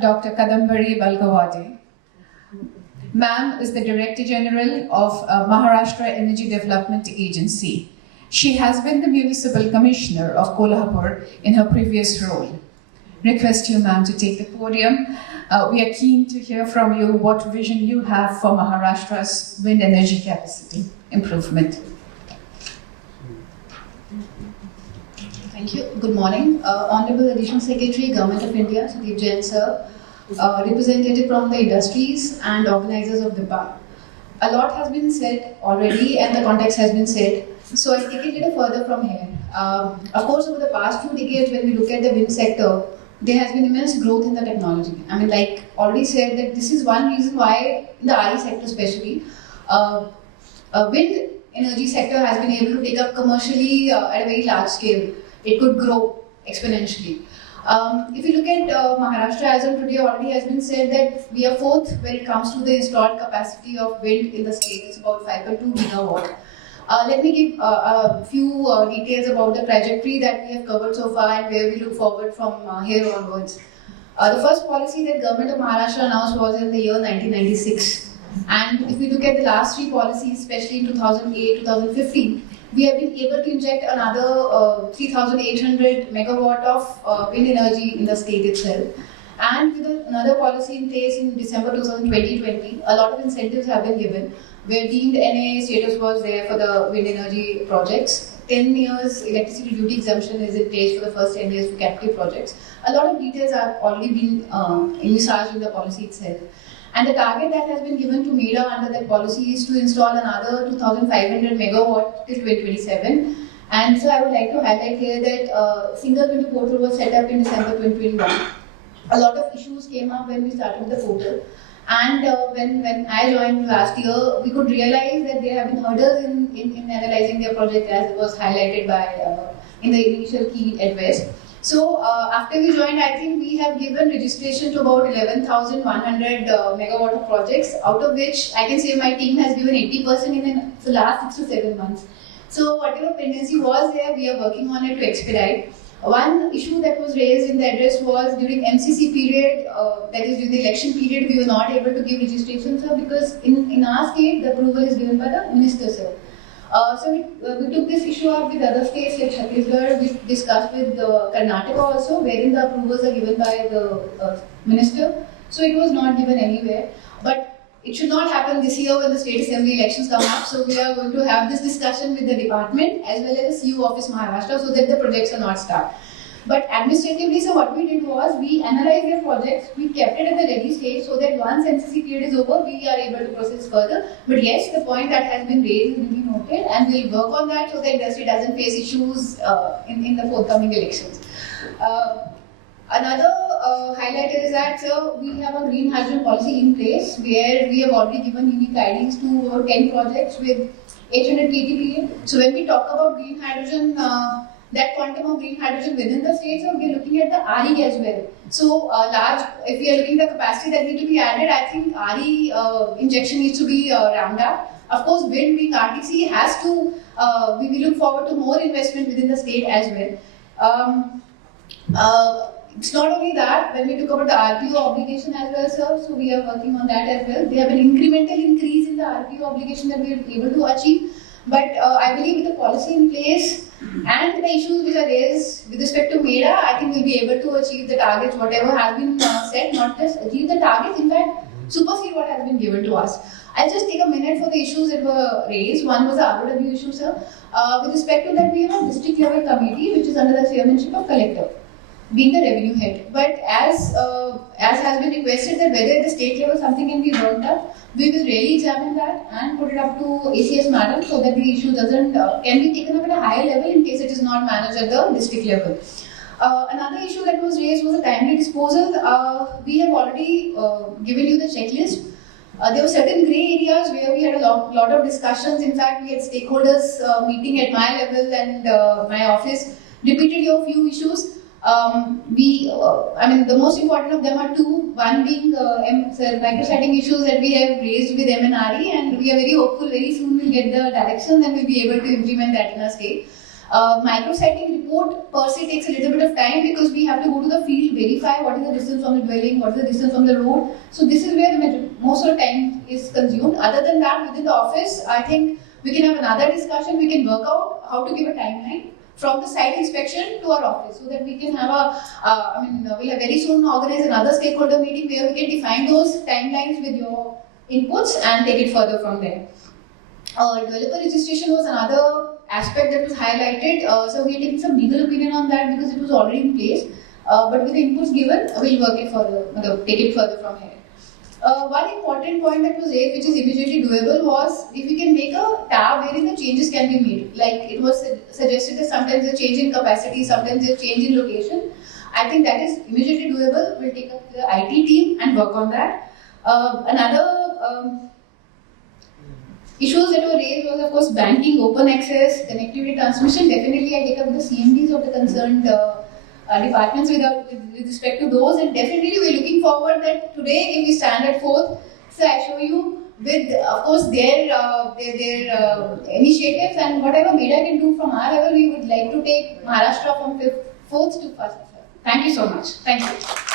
Dr. Kadambari Balkawade. Ma'am is the Director General of Maharashtra Energy Development Agency. She has been the Municipal Commissioner of Kolhapur in her previous role. Request you, ma'am, to take the podium. We are keen to hear from you what vision you have for Maharashtra's wind energy capacity improvement. Thank you. Good morning. Honorable Additional Secretary, Government of India, Sudeep Jain sir, representative from the industries and organizers of the park. A lot has been said already and the context has been said. So I'll take it a little further from here. Of course, over the past 2 decades, when we look at the wind sector, there has been immense growth in the technology. I mean, like already said, that this is one reason why, in the RE sector especially, wind energy sector has been able to take up commercially at a very large scale. It could grow exponentially. If you look at Maharashtra as of today, already has been said that we are fourth when it comes to the installed capacity of wind in the state. It's about 5.2 gigawatt. Let me give a few details about the trajectory that we have covered so far and where we look forward from here onwards. The first policy that Government of Maharashtra announced was in the year 1996. And if we look at the last 3 policies, especially in 2008, 2015, we have been able to inject another 3,800 megawatt of wind energy in the state itself. And with another policy in place in December 2020, a lot of incentives have been given, where deemed NA status was there for the wind energy projects. 10 years electricity duty exemption is in place for the first 10 years for captive projects. A lot of details have already been envisaged in the policy itself. And the target that has been given to MEDA under that policy is to install another 2,500 megawatt till 2027. And so I would like to highlight here that single window portal was set up in December 2021. A lot of issues came up when we started the portal. And when I joined last year, we could realize that there have been hurdles in analyzing their project, as it was highlighted by in the initial key address. So after we joined, I think we have given registration to about 11,100 megawatt of projects, out of which I can say my team has given 80% in the last 6 to 7 months. So whatever pendency was there, we are working on it to expedite. One issue that was raised in the address was during MCC period, that is during the election period, we were not able to give registration, sir, because in our state, the approval is given by the minister, sir. So we took this issue up with other states like Chhattisgarh. We discussed with Karnataka also, wherein the approvals are given by the minister. So it was not given anywhere. But it should not happen this year when the state assembly elections come up. So we are going to have this discussion with the department as well as the CU office Maharashtra so that the projects are not stuck. But administratively, so what we did was we analyzed their projects, we kept it at the ready stage so that once NCC period is over, we are able to process further. But yes, the point that has been raised will be noted and we'll work on that so the industry doesn't face issues in the forthcoming elections. Another highlight is that we have a green hydrogen policy in place where we have already given unique guidance to over 10 projects with 800 KTPA. So when we talk about green hydrogen, that quantum of green hydrogen within the states, we are looking at the RE as well. So if we are looking at the capacity that need to be added, I think RE injection needs to be ramped up. Of course, wind being RTC has to, we will look forward to more investment within the state as well. It's not only that, when we talk about the RPO obligation as well, sir, so we are working on that as well. There have been incremental increase in the RPO obligation that we are able to achieve. But I believe with the policy in place and the issues which are raised with respect to MEDA, I think we'll be able to achieve the targets, whatever has been set, not just achieve the targets, in fact, supersede what has been given to us. I'll just take a minute for the issues that were raised. One was the ROW issue, sir. With respect to that, we have a district level committee which is under the chairmanship of collector, being the revenue head. But as has been requested that whether at the state level something can be worked up, we will really examine that and put it up to ACS madam so that the issue doesn't can be taken up at a higher level in case it is not managed at the district level. Another issue that was raised was the timely disposal. We have already given you the checklist. There were certain grey areas where we had a lot of discussions. In fact, we had stakeholders meeting at my level and my office, repeatedly a few issues. I mean, the most important of them are 2. One being micrositing issues that we have raised with MNRE, and we are very hopeful very soon we'll get the directions and we'll be able to implement that in our state. Micrositing report per se takes a little bit of time because we have to go to the field, verify what is the distance from the dwelling, what is the distance from the road. So this is where most of the time is consumed. Other than that, within the office, I think we can have another discussion. We can work out how to give a timeline from the site inspection to our office, so that we can have we'll have very soon organize another stakeholder meeting where we can define those timelines with your inputs and take it further from there. Developer registration was another aspect that was highlighted. So we are taking some legal opinion on that because it was already in place. But with the inputs given, we'll work it further, take it further from here. One important point that was raised, which is immediately doable, was if we can make a tab wherein the changes can be made. Like it was suggested that sometimes a change in capacity, sometimes a change in location. I think that is immediately doable. We'll take up the IT team and work on that. Another issues that were raised was, of course, banking, open access, connectivity, transmission. Definitely, I take up the CMDs of the concerned departments with respect to those, and definitely we're looking forward that today, if we stand at 4th, so I show you with, of course, their initiatives and whatever MEDA can do from our level, we would like to take Maharashtra from 4th to 1st. Thank you so much. Thank you.